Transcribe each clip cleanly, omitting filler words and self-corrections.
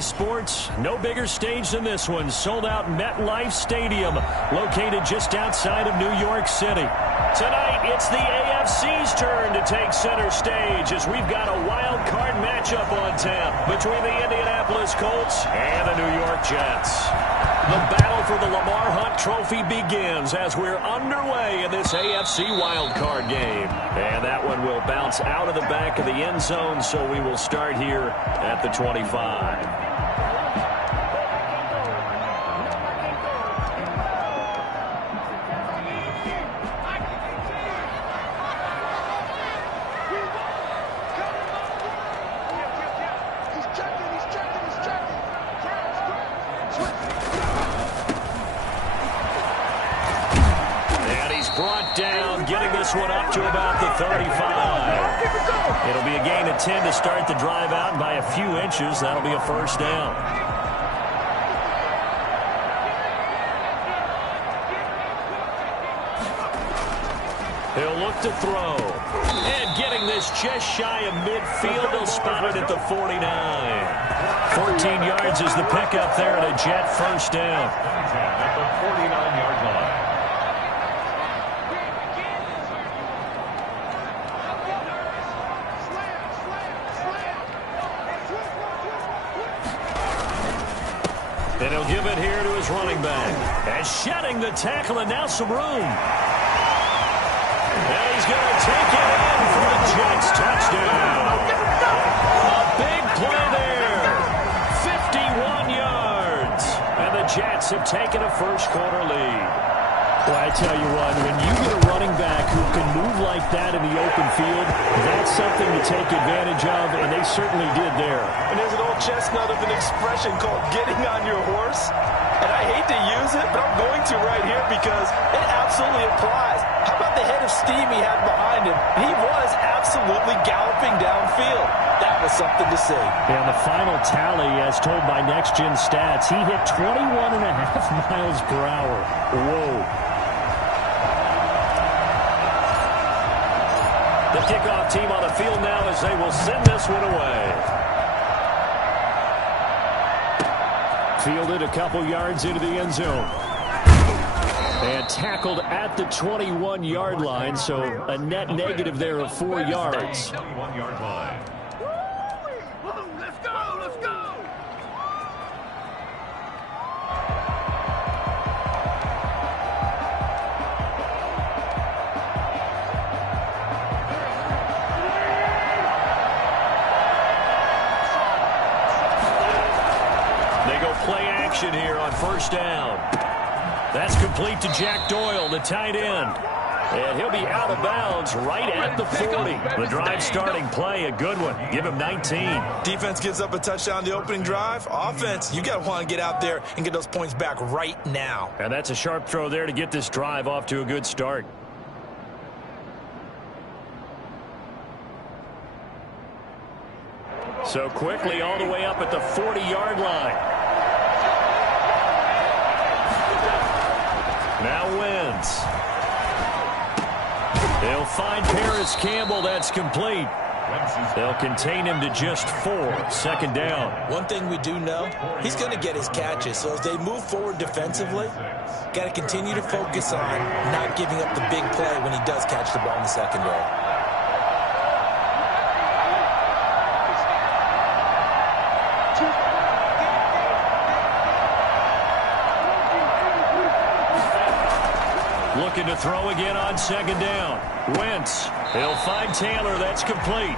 Sports, no bigger stage than this one. Sold out MetLife Stadium, located just outside of New York City. Tonight, it's the AFC's turn to take center stage as we've got a wild card matchup on tap between the Indianapolis Colts and the New York Jets. The battle for the Lamar Hunt Trophy begins as we're underway in this AFC wildcard game. And that one will bounce out of the back of the end zone, so we will start here at the 25. One up to about the 35. It'll be a gain of 10 to start the drive out, and by a few inches, that'll be a first down. He'll look to throw. And getting this just shy of midfield, he'll spot it at the 49. 14 yards is the pickup there, and a Jet first down. At the 49-yard line. And he'll give it here to his running back. And shedding the tackle, and now some room. And he's going to take it in for the Jets touchdown. A big play there. 51 yards. And the Jets have taken a first-quarter lead. Well, I tell you what, when you get a running back who can move like that in the open field, that's something to take advantage of, and they certainly did there. And there's an old chestnut of an expression called getting on your horse. And I hate to use it, but I'm going to right here because it absolutely applies. How about the head of steam he had behind him? He was absolutely galloping downfield. That was something to see. And the final tally, as told by Next Gen Stats, he hit 21.5 miles per hour. Whoa. The kickoff team on the field now as they will send this one away. Fielded a couple yards into the end zone. And tackled at the 21-yard line, so a net negative there of 4 yards. 21-yard line. Let's go, let's go! Here on first down. That's complete to Jack Doyle, the tight end. And he'll be out of bounds right at the 40. The drive starting play, a good one. Give him 19. Defense gives up a touchdown the opening drive. Offense, you got to want to get out there and get those points back right now. And that's a sharp throw there to get this drive off to a good start. So quickly all the way up at the 40-yard line. Now Wentz. They'll find Paris Campbell. That's complete. They'll contain him to just 4. Second down. One thing we do know, he's going to get his catches. So as they move forward defensively, got to continue to focus on not giving up the big play when he does catch the ball in the secondary. Looking to throw again on second down. Wentz. He'll find Taylor. That's complete.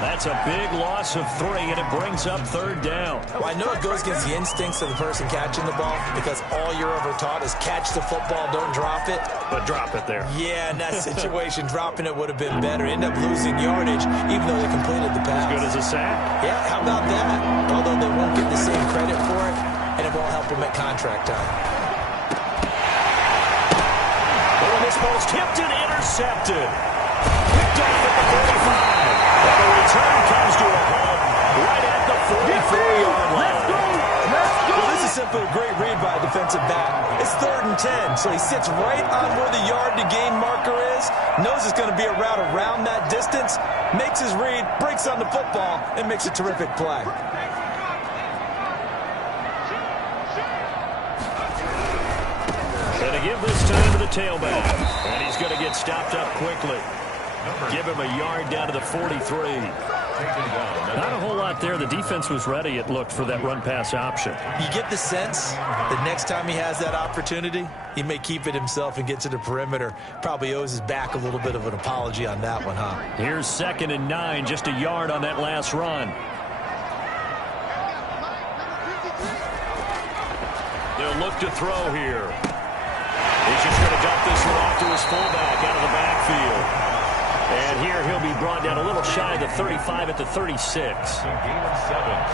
That's a big loss of 3, and it brings up third down. Well, I know it goes against the instincts of the person catching the ball because all you're ever taught is catch the football, don't drop it. But drop it there. Yeah, in that situation, dropping it would have been better. End up losing yardage, even though they completed the pass. As good as a sack? Yeah, how about that? Although they won't get the same credit for it, and it won't help them at contract time. This ball's tipped and intercepted. Picked off at the 45. And the return comes to a halt right at the 44-yard line. Well, this is simply a great read by a defensive back. It's 3rd and 10, so he sits right on where the yard-to-gain marker is, knows it's going to be a route around that distance, makes his read, breaks on the football, and makes a terrific play. Going to give this time to the tailback. And he's going to get stopped up quickly. Give him a yard down to the 43. Not a whole lot there. The defense was ready, it looked, for that run-pass option. You get the sense that next time he has that opportunity, he may keep it himself and get to the perimeter. Probably owes his back a little bit of an apology on that one, huh? Here's 2nd and 9, just a yard on that last run. They'll look to throw here. He's just going to dump this one off to his fullback out of the backfield. And here he'll be brought down a little shy of the 35 at the 36.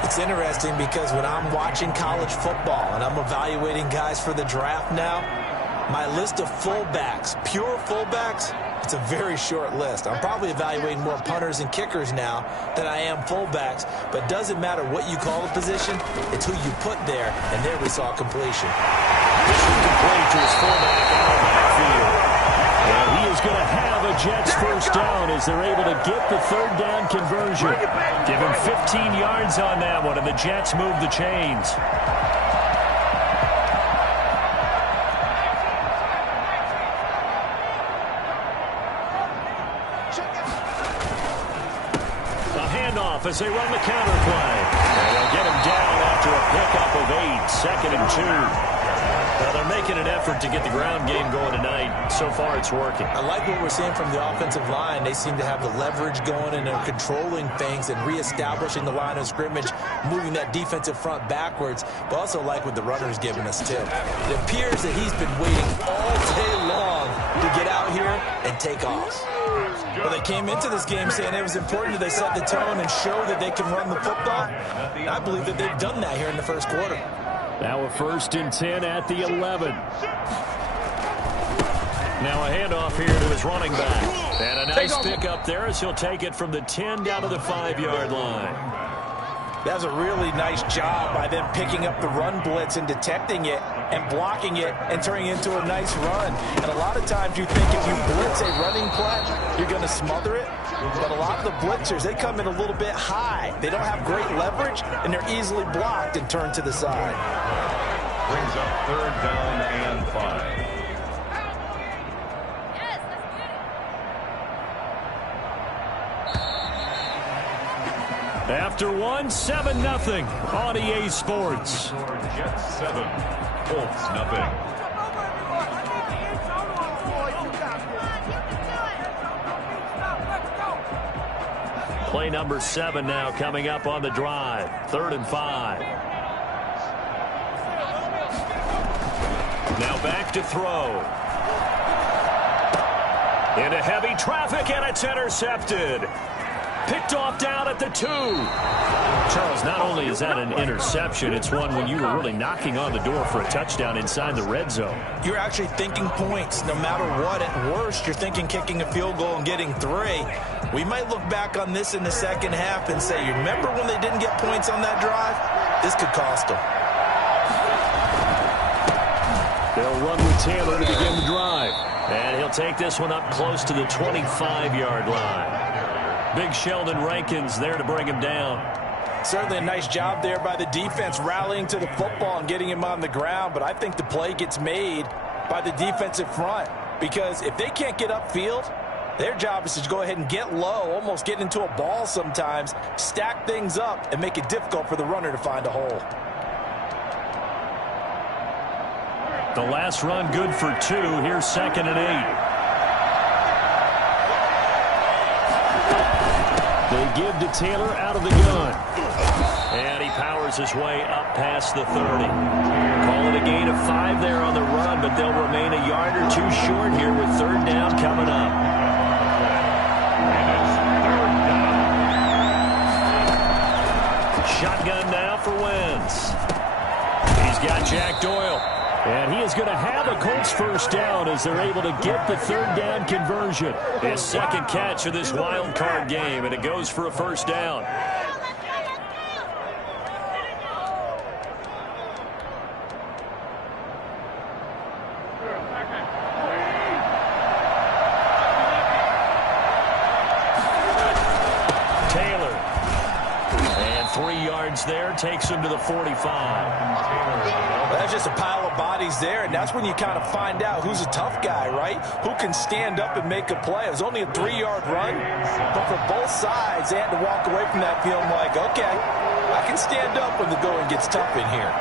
It's interesting because when I'm watching college football and I'm evaluating guys for the draft now, my list of fullbacks, pure fullbacks, it's a very short list. I'm probably evaluating more punters and kickers now than I am fullbacks, but it doesn't matter what you call a position, it's who you put there, and there we saw completion. This one complete to his fullback out of the backfield. And he is going to have a Jets first down as they're able to get the 3rd down conversion. Give him 15 yards on that one, and the Jets move the chains. A handoff as they run the counter play. And they'll get him down after a pickup of 8, 2nd and 2. Well, they're making an effort to get the ground game going tonight. So far, it's working. I like what we're seeing from the offensive line. They seem to have the leverage going, and they're controlling things and reestablishing the line of scrimmage, moving that defensive front backwards, but also like what the runner's giving us, too. It appears that he's been waiting all day long to get out here and take off. Well, they came into this game saying it was important that they set the tone and show that they can run the football. And I believe that they've done that here in the first quarter. Now a 1st and 10 at the 11. Now a handoff here to his running back. And a nice pickup there as he'll take it from the 10 down to the 5-yard line. That was a really nice job by them picking up the run blitz and detecting it and blocking it and turning it into a nice run. And a lot of times you think if you blitz a running play, you're going to smother it. But a lot of the blitzers, they come in a little bit high. They don't have great leverage, and they're easily blocked and turned to the side. Brings up 3rd down and 5. After 7-0 on EA Sports. Jets 7, Colts nothing. Play number 7 now coming up on the drive. 3rd and 5. Now back to throw. Into heavy traffic, and it's intercepted. Picked off down at the 2. Charles, not only is that an interception, it's one when you were really knocking on the door for a touchdown inside the red zone. You're actually thinking points no matter what. At worst, you're thinking kicking a field goal and getting 3. We might look back on this in the second half and say, you remember when they didn't get points on that drive? This could cost them. They'll run with Taylor to begin the drive. And he'll take this one up close to the 25-yard line. Big Sheldon Rankins there to bring him down. Certainly a nice job there by the defense rallying to the football and getting him on the ground, but I think the play gets made by the defensive front because if they can't get upfield, their job is to go ahead and get low, almost get into a ball sometimes, stack things up, and make it difficult for the runner to find a hole. The last run good for 2. Here's 2nd and 8. They give to Taylor out of the gun. And he powers his way up past the 30. Call it a gain of 5 there on the run, but they'll remain a yard or 2 short here with 3rd down coming up. Shotgun now for Wentz. He's got Jack Doyle. And he is going to have a Colts first down as they're able to get the 3rd down conversion. His 2nd catch of this wild card game, and it goes for a first down. Taylor. And 3 yards there takes him to the 45. That's just a pile of bodies there, and that's when you kind of find out who's a tough guy, right? Who can stand up and make a play. It was only a 3-yard run, but for both sides, they had to walk away from that feeling like, okay, I can stand up when the going gets tough in here.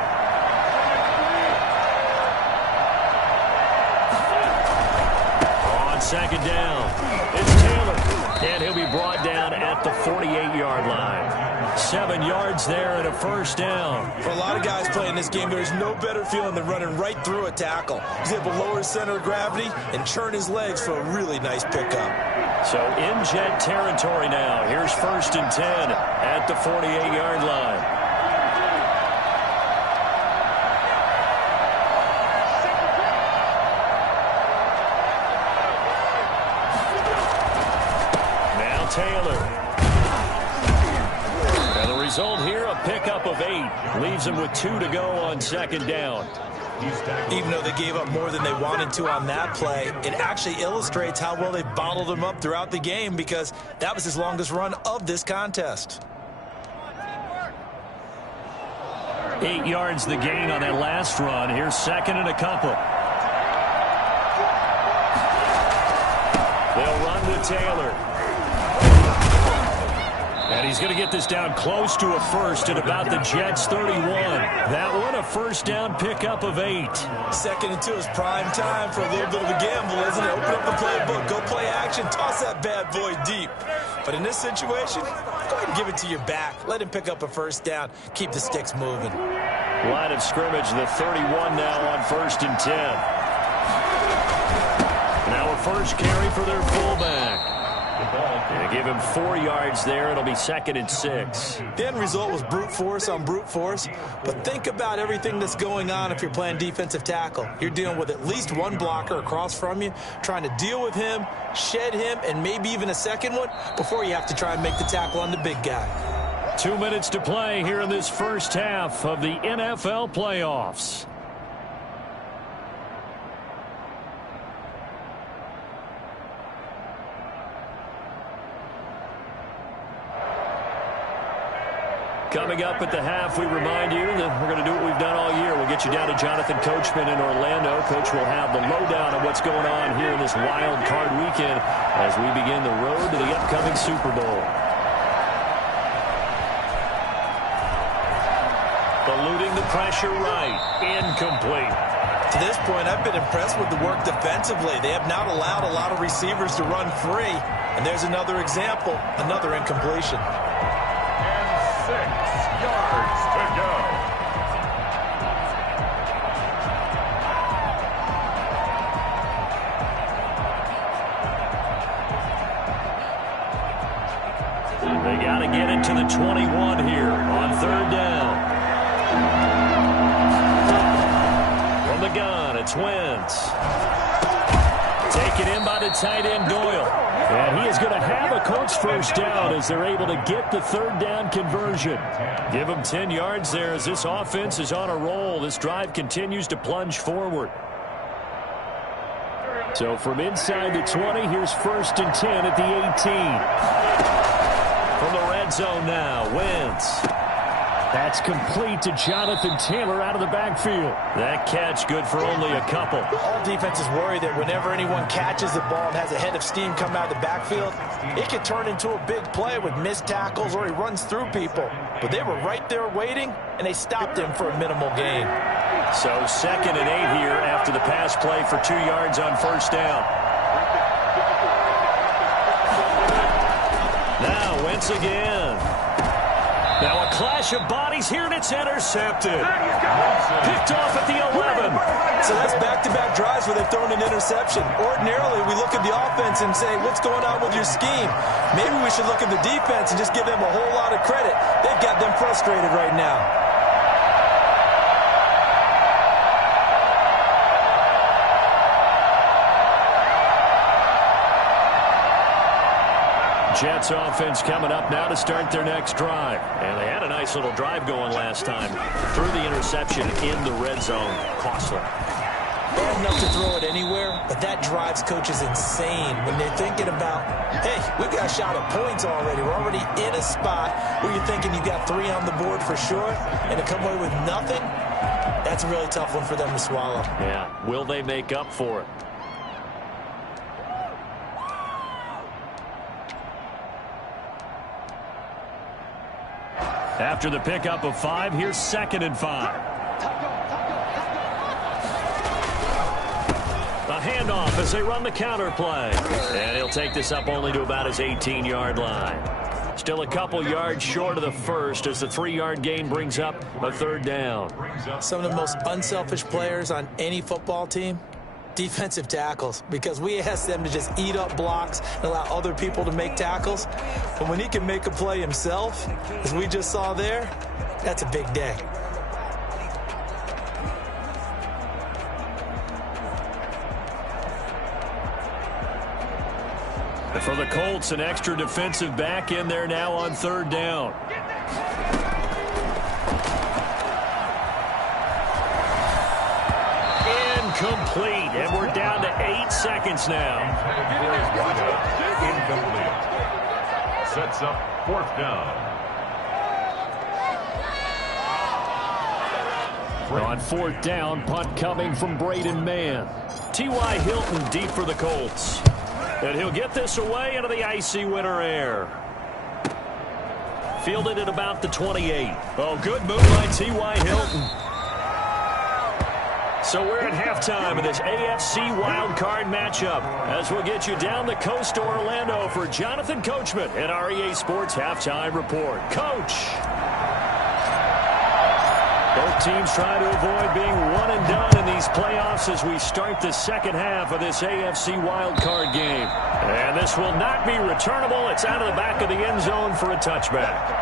On second down, it's Taylor, and he'll be brought down at the 48-yard line. 7 yards there and a first down. For a lot of guys playing this game, there's no better feeling than running right through a tackle. He's able to lower his center of gravity and churn his legs for a really nice pickup. So in Jet territory now. Here's 1st and 10 at the 48-yard line. Now Taylor. Result here, a pickup of 8. Leaves them with 2 to go on second down. Even though they gave up more than they wanted to on that play, it actually illustrates how well they bottled them up throughout the game because that was his longest run of this contest. 8 yards the gain on that last run. Here's 2nd and a couple. They'll run with Taylor. And he's going to get this down close to a first at about the Jets' 31. That one, a first down pickup of 8. 2nd and 2 is prime time for a little bit of a gamble, isn't it? Open up the playbook, go play action, toss that bad boy deep. But in this situation, go ahead and give it to your back. Let him pick up a first down. Keep the sticks moving. Line of scrimmage, the 31 now on 1st and 10. Now a first carry for their fullback. They give him 4 yards there. It'll be 2nd and 6. The end result was brute force on brute force. But think about everything that's going on if you're playing defensive tackle. You're dealing with at least one blocker across from you, trying to deal with him, shed him, and maybe even a second one before you have to try and make the tackle on the big guy. 2 minutes to play here in this first half of the NFL playoffs. Coming up at the half, we remind you that we're going to do what we've done all year. We'll get you down to Jonathan Coachman in Orlando. Coach will have the lowdown on what's going on here in this wild card weekend as we begin the road to the upcoming Super Bowl. Eluding the pressure right. Incomplete. To this point, I've been impressed with the work defensively. They have not allowed a lot of receivers to run free. And there's another example, another incompletion. 6 yards to go. They got to get it to the 21 here on 3rd down. From the gun, it's Wentz. Taken in by the tight end Doyle. And he is going to have a Colts first down as they're able to get the 3rd down conversion. Give them 10 yards there as this offense is on a roll. This drive continues to plunge forward. So from inside the 20, here's 1st and 10 at the 18. From the red zone now, Wentz. That's complete to Jonathan Taylor out of the backfield. That catch good for only a couple. All defenses worry that whenever anyone catches the ball and has a head of steam come out of the backfield, it could turn into a big play with missed tackles or he runs through people. But they were right there waiting, and they stopped him for a minimal gain. So 2nd and 8 here after the pass play for 2 yards on 1st down. Now Wentz again. Now a clash of bodies here, and it's intercepted. Picked off at the 11. So that's back-to-back drives where they've thrown an interception. Ordinarily, we look at the offense and say, what's going on with your scheme? Maybe we should look at the defense and just give them a whole lot of credit. They've got them frustrated right now. Jets offense coming up now to start their next drive. And they had a nice little drive going last time. Threw the interception in the red zone. Costly. They have enough to throw it anywhere, but that drives coaches insane when they're thinking about, hey, we've got a shot at points already. We're already in a spot where you're thinking you got 3 on the board for sure, and to come away with nothing, That's a really tough one for them to swallow. Yeah, will they make up for it? After the pickup of 5, here's 2nd and 5. A handoff as they run the counter play. And he'll take this up only to about his 18-yard line. Still a couple yards short of the first as the 3-yard gain brings up a 3rd down. Some of the most unselfish players on any football team, defensive tackles, because we ask them to just eat up blocks and allow other people to make tackles. But when he can make a play himself, as we just saw there, that's a big day. For the Colts, an extra defensive back in there now on 3rd down. Incomplete, and we're down to 8 seconds now. Incomplete. Sets up 4th down. On 4th down, punt coming from Braden Mann. T.Y. Hilton deep for the Colts. And he'll get this away into the icy winter air. Fielded at about the 28. Oh, good move by T.Y. Hilton. So we're at halftime of this AFC wildcard matchup as we'll get you down the coast to Orlando for Jonathan Coachman at our EA Sports Halftime Report. Coach! Both teams try to avoid being one and done in these playoffs as we start the second half of this AFC wildcard game. And this will not be returnable. It's out of the back of the end zone for a touchback.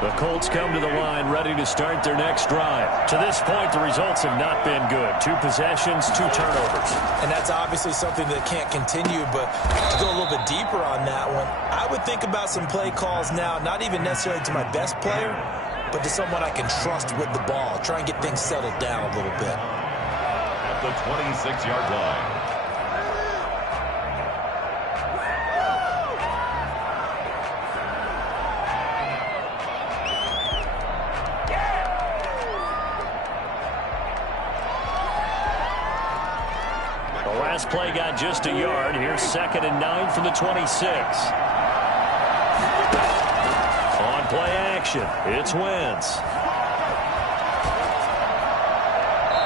The Colts come to the line ready to start their next drive. To this point, the results have not been good. 2 possessions, 2 turnovers. And that's obviously something that can't continue, but to go a little bit deeper on that one, I would think about some play calls now, not even necessarily to my best player, but to someone I can trust with the ball. Try and get things settled down a little bit. At the 26-yard line. Last play got just a yard. Here's 2nd and 9 from the 26. On play action, it's Wentz.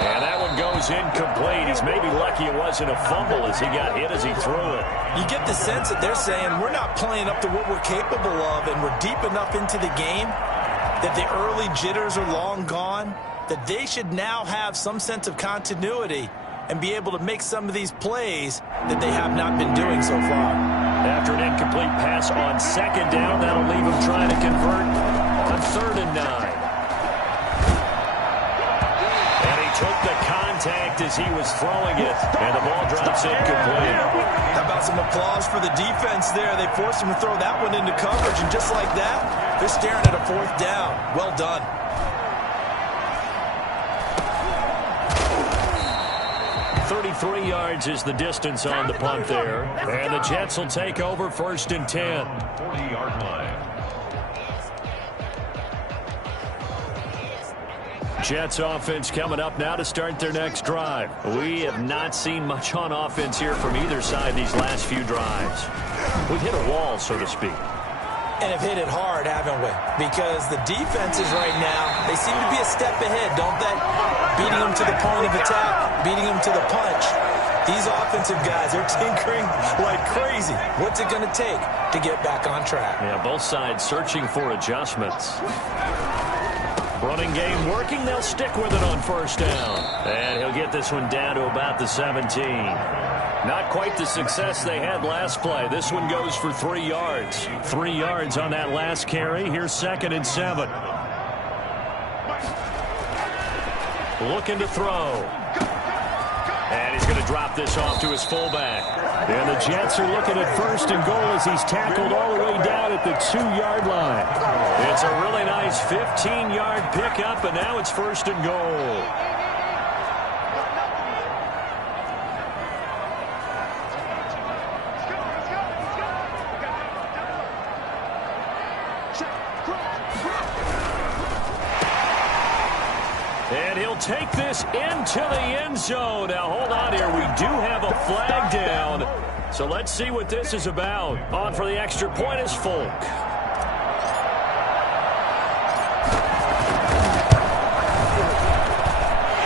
And that one goes incomplete. He's maybe lucky it wasn't a fumble as he got hit as he threw it. You get the sense that they're saying we're not playing up to what we're capable of, and we're deep enough into the game that the early jitters are long gone, that they should now have some sense of continuity and be able to make some of these plays that they have not been doing so far. After an incomplete pass on 2nd down, that'll leave him trying to convert on 3rd and 9. And he took the contact as he was throwing it, and the ball drops incomplete. How about some applause for the defense there? They forced him to throw that one into coverage, and just like that, they're staring at a 4th down. Well done. 33 yards is the distance on the punt there. And the Jets will take over 1st and 10. 40-yard line. Jets offense coming up now to start their next drive. We have not seen much on offense here from either side these last few drives. We've hit a wall, so to speak. And have hit it hard, haven't we? Because the defenses right now, they seem to be a step ahead, don't they? Beating them to the point of attack, beating them to the punch. These offensive guys are tinkering like crazy. What's it going to take to get back on track? Yeah, both sides searching for adjustments. Running game working. They'll stick with it on 1st down. And he'll get this one down to about the 17. Not quite the success they had last play. This one goes for 3 yards. 3 yards on that last carry. Here's 2nd and 7. Looking to throw. And he's going to drop this off to his fullback. And the Jets are looking at 1st and goal as he's tackled all the way down at the 2-yard line. It's a really nice 15-yard pickup, and now it's 1st and goal. And he'll take this into the end zone. Now, hold on here. We do have a flag down. So let's see what this is about. On for the extra point is Folk.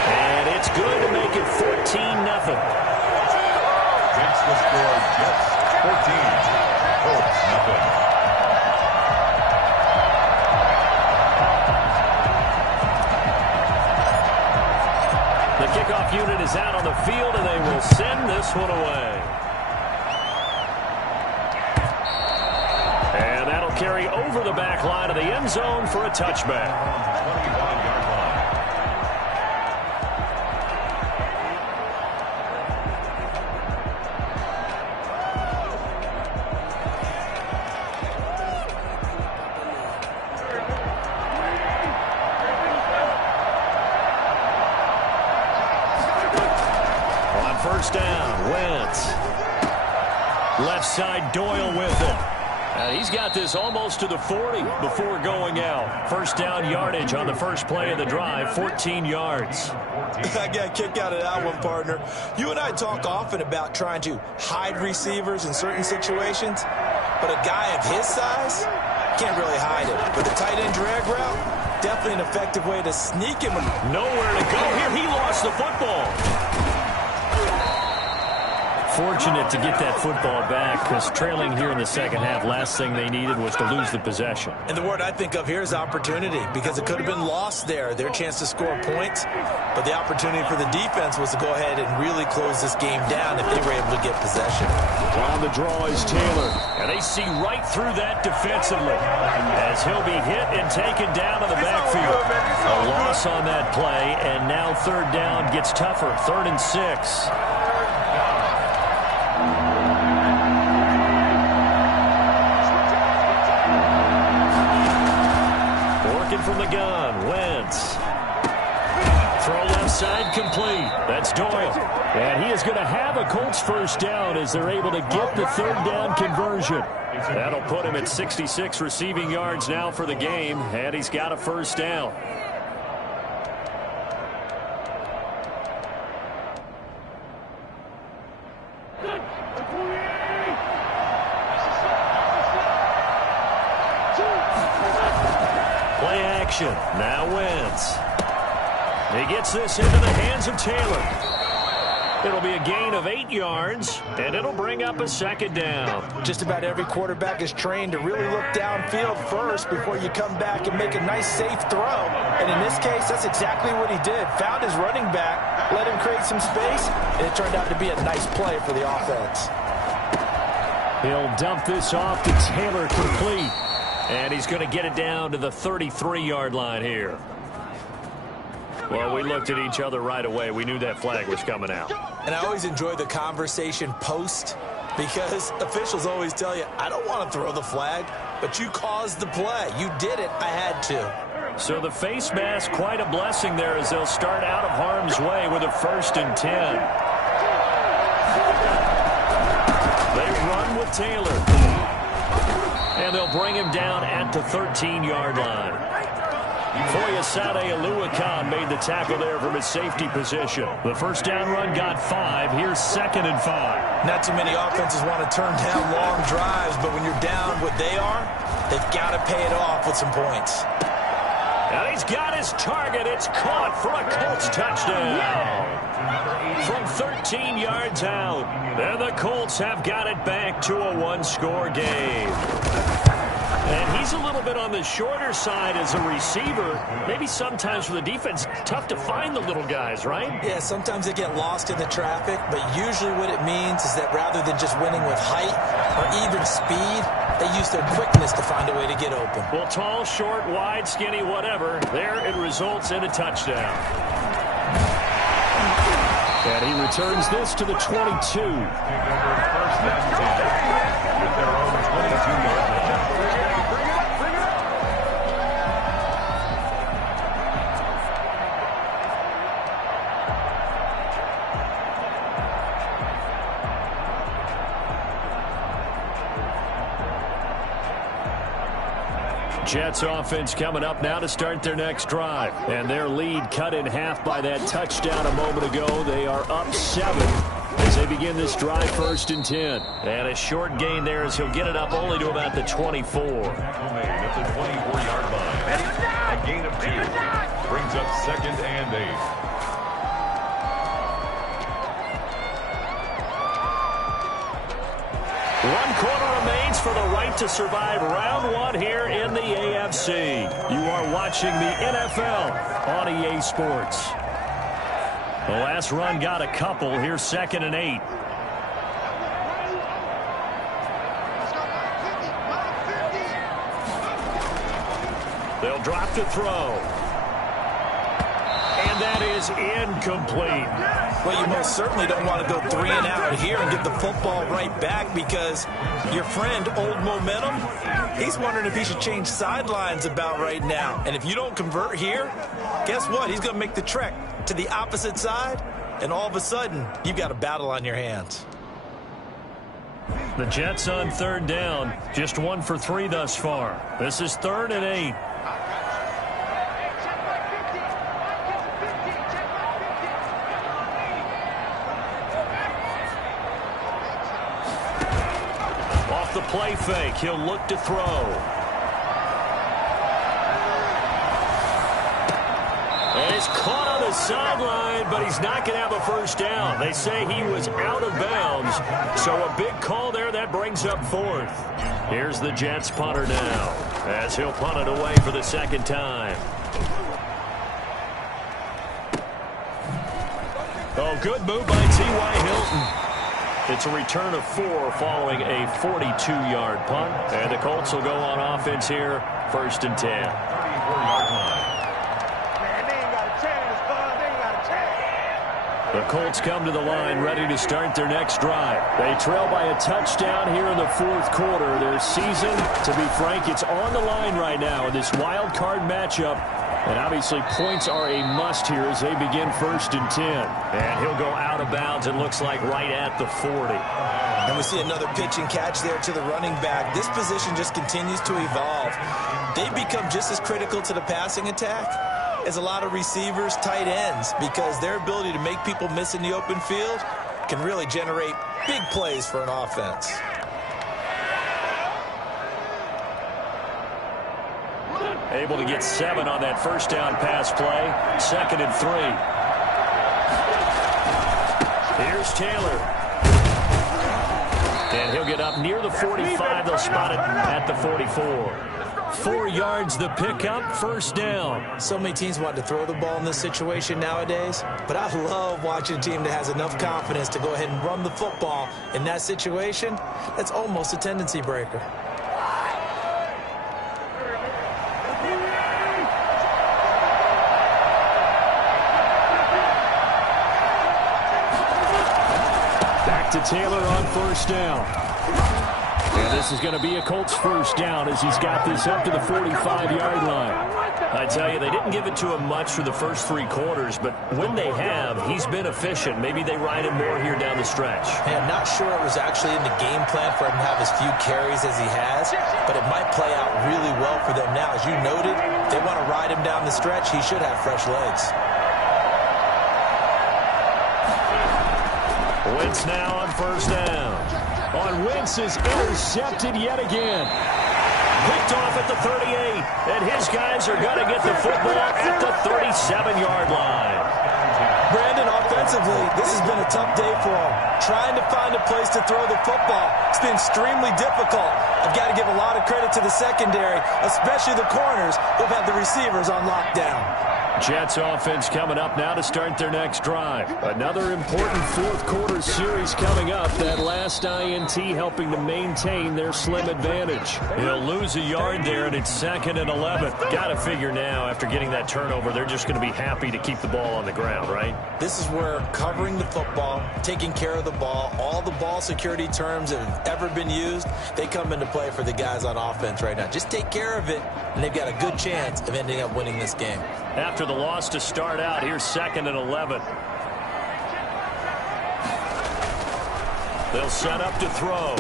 And it's good to make it 14-0. Makes the score Jets 14, Colts nothing. The kickoff unit is out on the field, and they will send this one away. And that'll carry over the back line of the end zone for a touchback. 21-yard line. First down, Wentz. Left side, Doyle with it. He's got this almost to the 40 before going out. First down yardage on the first play of the drive, 14 yards. I got a kick out of that one, partner. You and I talk often about trying to hide receivers in certain situations, but a guy of his size can't really hide it. But the tight end drag route, definitely an effective way to sneak him. Nowhere to go here. He lost the football. Fortunate to get that football back because trailing here in the second half, last thing they needed was to lose the possession. And the word I think of here is opportunity because it could have been lost there, their chance to score points. But the opportunity for the defense was to go ahead and really close this game down if they were able to get possession. On the draw is Taylor. And they see right through that defensively as he'll be hit and taken down to the backfield. A loss on that play, and now third down gets tougher. 3rd and 6. From the gun, Wentz. Throw left side complete. That's Doyle. And he is going to have a Colts first down as they're able to get the third down conversion. That'll put him at 66 receiving yards now for the game, and he's got a first down. Now Wentz. He gets this into the hands of Taylor. It'll be a gain of 8 yards, and it'll bring up a second down. Just about every quarterback is trained to really look downfield first before you come back and make a nice, safe throw. And in this case, that's exactly what he did. Found his running back, let him create some space, and it turned out to be a nice play for the offense. He'll dump this off to Taylor complete. And he's going to get it down to the 33-yard line here. Well, we looked at each other right away. We knew that flag was coming out. And I always enjoy the conversation post because officials always tell you, I don't want to throw the flag, but you caused the play. You did it. I had to. So the face mask, quite a blessing there as they'll start out of harm's way with a 1st and 10. They run with Taylor. And they'll bring him down at the 13-yard line. Foyesade Oluokun made the tackle there from his safety position. The first down run got 5. Here's 2nd and 5. Not too many offenses want to turn down long drives, but when you're down what they are, they've got to pay it off with some points. And he's got his target. It's caught for a Colts touchdown. From 13 yards out. And the Colts have got it back to a 1-score game. And he's a little bit on the shorter side as a receiver. Maybe sometimes for the defense, tough to find the little guys, right? Yeah, sometimes they get lost in the traffic, but usually what it means is that rather than just winning with height or even speed, they use their quickness to find a way to get open. Well, tall, short, wide, skinny, whatever, there it results in a touchdown. And he returns this to the 22. First and 10 with their own 22-yard line. Jets offense coming up now to start their next drive. And their lead cut in half by that touchdown a moment ago. They are up 7 as they begin this drive, 1st and 10. And a short gain there as he'll get it up only to about the 24. Tackle made at the 24-yard line. A gain of 2 brings up 2nd and 8. One quarter remains for the right to survive round 1 here in the AFC. You are watching the NFL on EA Sports. The last run got a couple. Here's 2nd and 8. They'll drop to throw. And that is incomplete. Well, you most certainly don't want to go 3 and out here and get the football right back because your friend, Old Momentum, he's wondering if he should change sidelines about right now. And if you don't convert here, guess what? He's going to make the trek to the opposite side, and all of a sudden, you've got a battle on your hands. The Jets on 3rd down, just 1 for 3 thus far. This is 3rd and 8. The play fake. He'll look to throw. And he's caught on the sideline, but he's not going to have a first down. They say he was out of bounds. So a big call there that brings up 4th. Here's the Jets punter now as he'll punt it away for the 2nd time. Oh, good move by T.Y. Hilton. It's a return of 4 following a 42-yard punt. And the Colts will go on offense here, 1st and 10. 34-yard line. The Colts come to the line ready to start their next drive. They trail by a touchdown here in the 4th quarter. Their season, to be frank, it's on the line right now in this wild card matchup. And obviously points are a must here as they begin 1st and 10. And he'll go out of bounds, it looks like, right at the 40. And we see another pitch and catch there to the running back. This position just continues to evolve. They become just as critical to the passing attack as a lot of receivers, tight ends, because their ability to make people miss in the open field can really generate big plays for an offense. Able to get 7 on that first down pass play. 2nd and 3. Here's Taylor. And he'll get up near the 45. They'll spot it at the 44. 4 yards the pickup, 1st down. So many teams want to throw the ball in this situation nowadays, but I love watching a team that has enough confidence to go ahead and run the football in that situation. That's almost a tendency breaker. To Taylor on 1st down. And this is going to be a Colts 1st down as he's got this up to the 45-yard line. I tell you, they didn't give it to him much for the first 3 quarters, but when they have, he's been efficient. Maybe they ride him more here down the stretch. Hey, I'm not sure it was actually in the game plan for him to have as few carries as he has, but it might play out really well for them now. As you noted, if they want to ride him down the stretch, he should have fresh legs. Wentz now on 1st down. On Wentz is intercepted yet again. Picked off at the 38, and his guys are going to get the football at the 37-yard line. Brandon, offensively, this has been a tough day for him. Trying to find a place to throw the football. It's been extremely difficult. I've got to give a lot of credit to the secondary, especially the corners who've had the receivers on lockdown. Jets offense coming up now to start their next drive. Another important 4th quarter series coming up. That last INT helping to maintain their slim advantage. He'll lose a yard there, and it's 2nd and 11. Got to figure now, after getting that turnover, they're just going to be happy to keep the ball on the ground, right? This is where covering the football, taking care of the ball, all the ball security terms that have ever been used, they come into play for the guys on offense right now. Just take care of it, and they've got a good chance of ending up winning this game. After the loss to start out, here's 2nd and 11. They'll set up to throw.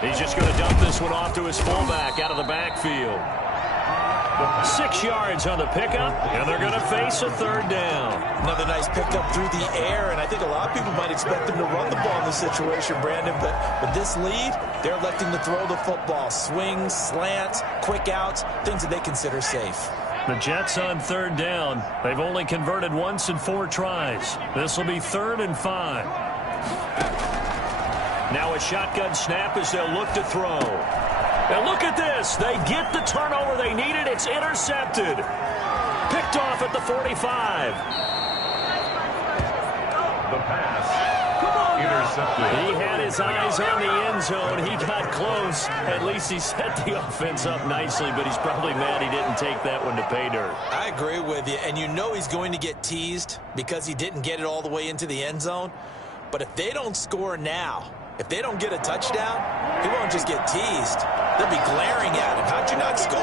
He's just going to dump this one off to his fullback out of the backfield. 6 yards on the pickup, and they're going to face a third down. Another nice pickup through the air, and I think a lot of people might expect them to run the ball in this situation, Brandon, but with this lead, they're electing to throw the football. Swings, slants, quick outs, things that they consider safe. The Jets on third down. They've only converted once in 4 tries. This will be 3rd and 5. Now a shotgun snap as they'll look to throw. And look at this. They get the turnover they needed. It's intercepted. Picked off at the 45. The pass. Intercepted. He had his eyes on the end zone. He got close. At least he set the offense up nicely, but he's probably mad he didn't take that one to pay dirt. I agree with you, and you know he's going to get teased because he didn't get it all the way into the end zone. But if they don't score now, if they don't get a touchdown, he won't just get teased. They'll be glaring at him. How'd you not score?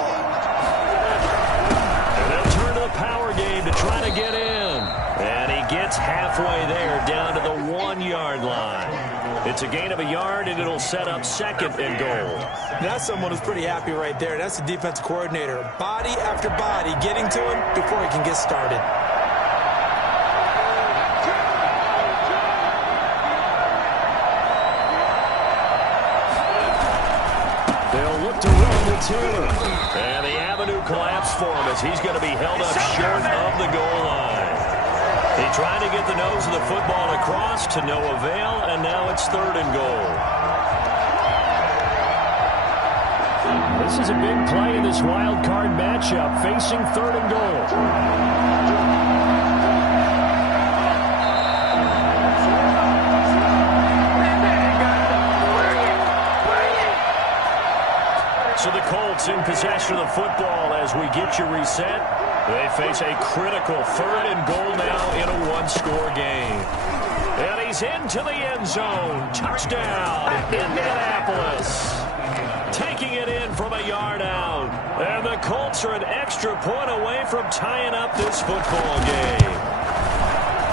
And they'll turn to the power game to try to get in. And he gets halfway there, down to the 1-yard line. It's a gain of a yard, and it'll set up 2nd and goal. That's someone who's pretty happy right there. That's the defense coordinator. Body after body getting to him before he can get started. They'll look to run the 2. And the avenue collapsed for him as he's going to be held up short of the goal line. He tried to get the nose of the football across to no avail, and now it's 3rd and goal. This is a big play in this wild card matchup, facing 3rd and goal. So the Colts in possession of the football as we get you reset. They face a critical 3rd and goal now in a 1-score game. And he's into the end zone. Touchdown, Indianapolis. Taking it in from a yard out. And the Colts are an extra point away from tying up this football game.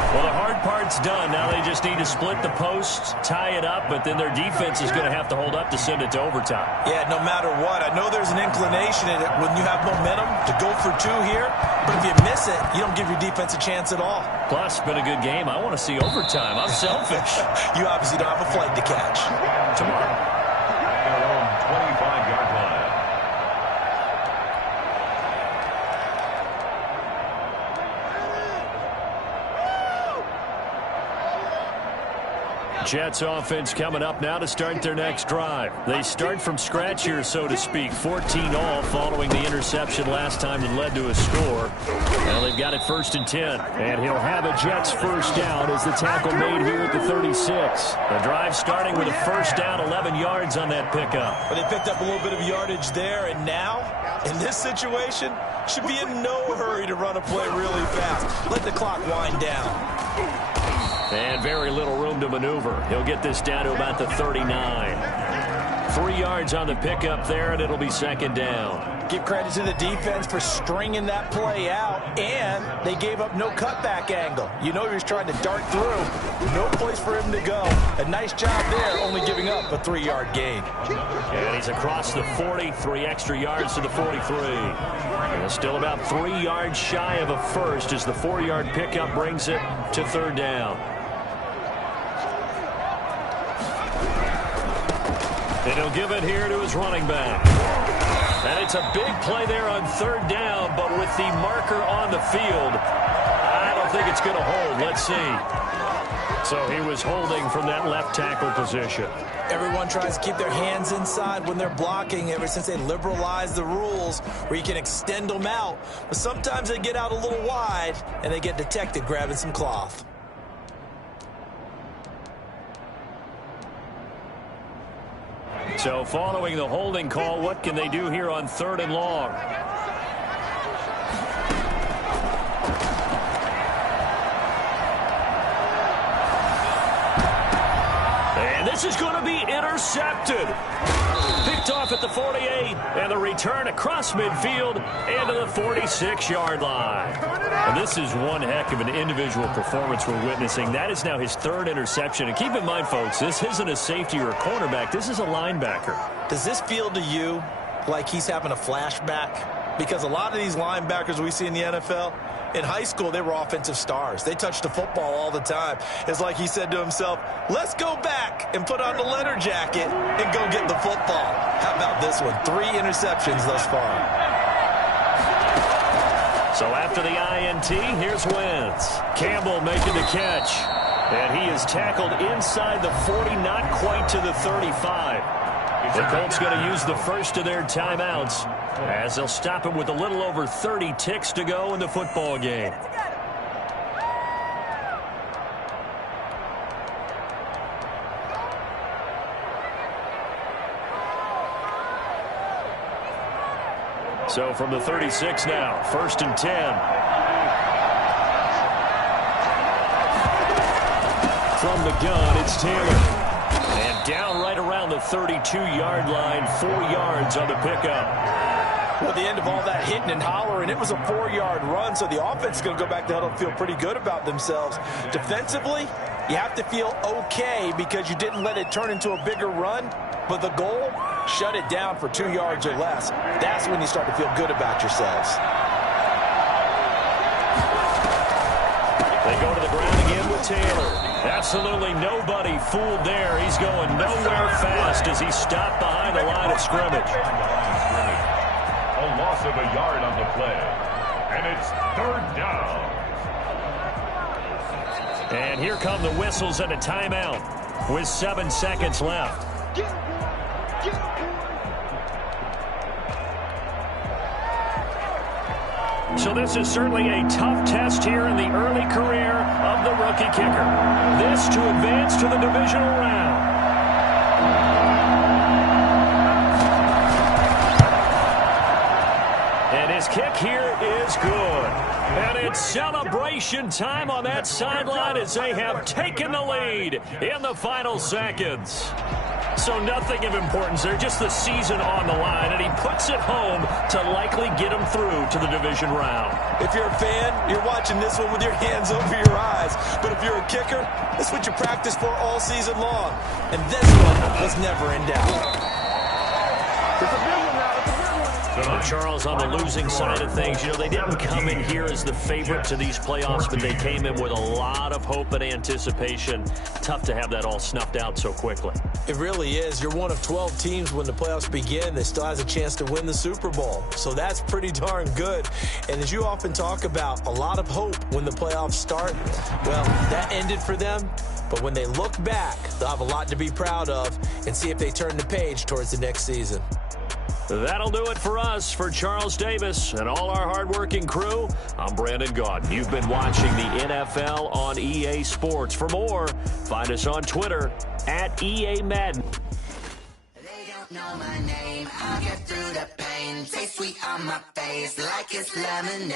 Well, the hard part's done. Now they just need to split the posts, tie it up, but then their defense is going to have to hold up to send it to overtime. Yeah, no matter what. I know there's an inclination in it when you have momentum to go for 2 here, but if you miss it, you don't give your defense a chance at all. Plus, it's been a good game. I want to see overtime. I'm selfish. You obviously don't have a flight to catch. Tomorrow. At their own 25-yard line. Jets offense coming up now to start their next drive. They start from scratch here, so to speak. 14 all following the interception last time that led to a score. Now they've got it 1st and 10. And he'll have a Jets first down as the tackle made here at the 36. The drive starting with a first down, 11 yards on that pickup. But they picked up a little bit of yardage there, and now, in this situation, should be in no hurry to run a play really fast. Let the clock wind down. And very little room to maneuver. He'll get this down to about the 39. 3 yards on the pickup there, and it'll be 2nd down. Give credit to the defense for stringing that play out, and they gave up no cutback angle. You know he was trying to dart through. No place for him to go. A nice job there, only giving up a 3-yard gain. And he's across the 40, 3 extra yards to the 43. And still about 3 yards shy of a first as the 4-yard pickup brings it to 3rd down. And he'll give it here to his running back. And it's a big play there on 3rd down, but with the marker on the field, I don't think it's going to hold. Let's see. So he was holding from that left tackle position. Everyone tries to keep their hands inside when they're blocking ever since they liberalized the rules where you can extend them out. But sometimes they get out a little wide, and they get detected grabbing some cloth. So following the holding call, what can they do here on 3rd and long? And this is going to be intercepted. Picked off at the 48, and the return across midfield and to the 46-yard line. And this is one heck of an individual performance we're witnessing. That is now his 3rd interception. And keep in mind, folks, this isn't a safety or a cornerback. This is a linebacker. Does this feel to you like he's having a flashback? because a lot of these linebackers we see in the NFL, in high school, they were offensive stars. They touched the football all the time. It's like he said to himself, let's go back and put on the leather jacket and go get the football. How about this one? 3 interceptions thus far. So after the INT, here's Wentz. Campbell making the catch. And he is tackled inside the 40, not quite to the 35. The Colts going to use the first of their timeouts as they'll stop him with a little over 30 ticks to go in the football game. So from the 36 now, 1st and 10. From the gun, it's Taylor. And down right around the 32-yard line, 4 yards on the pickup. Well, at the end of all that hitting and hollering, it was a 4-yard run, so the offense is going to go back to huddle and feel pretty good about themselves. Defensively, you have to feel okay because you didn't let it turn into a bigger run, but the goal, shut it down for 2 yards or less. That's when you start to feel good about yourselves. They go to the ground again with Taylor. Absolutely nobody fooled there. He's going nowhere fast as he stopped behind the line of scrimmage. A loss of a yard on the play. And it's 3rd down. And here come the whistles and a timeout with 7 seconds left. So this is certainly a tough test here in the early career of the rookie kicker. This to advance to the divisional round. And his kick here is good. And it's celebration time on that sideline as they have taken the lead in the final seconds. So nothing of importance there, just the season on the line, and he puts it home to likely get him through to the division round. If you're a fan, you're watching this one with your hands over your eyes. But if you're a kicker, this is what you practice for all season long. And this one was never in doubt. Charles, on the losing side of things, you know, they didn't come in here as the favorite to these playoffs, but they came in with a lot of hope and anticipation. Tough to have that all snuffed out so quickly. It really is. You're one of 12 teams when the playoffs begin that still has a chance to win the Super Bowl. So that's pretty darn good. And as you often talk about, a lot of hope when the playoffs start. Well, that ended for them. But when they look back, they'll have a lot to be proud of and see if they turn the page towards the next season. That'll do it for us. For Charles Davis and all our hardworking crew, I'm Brandon Gaudin. You've been watching the NFL on EA Sports. For more, find us on Twitter @EAMadden. They don't know my name. I'll get through the pain. Taste sweet on my face like it's lemonade.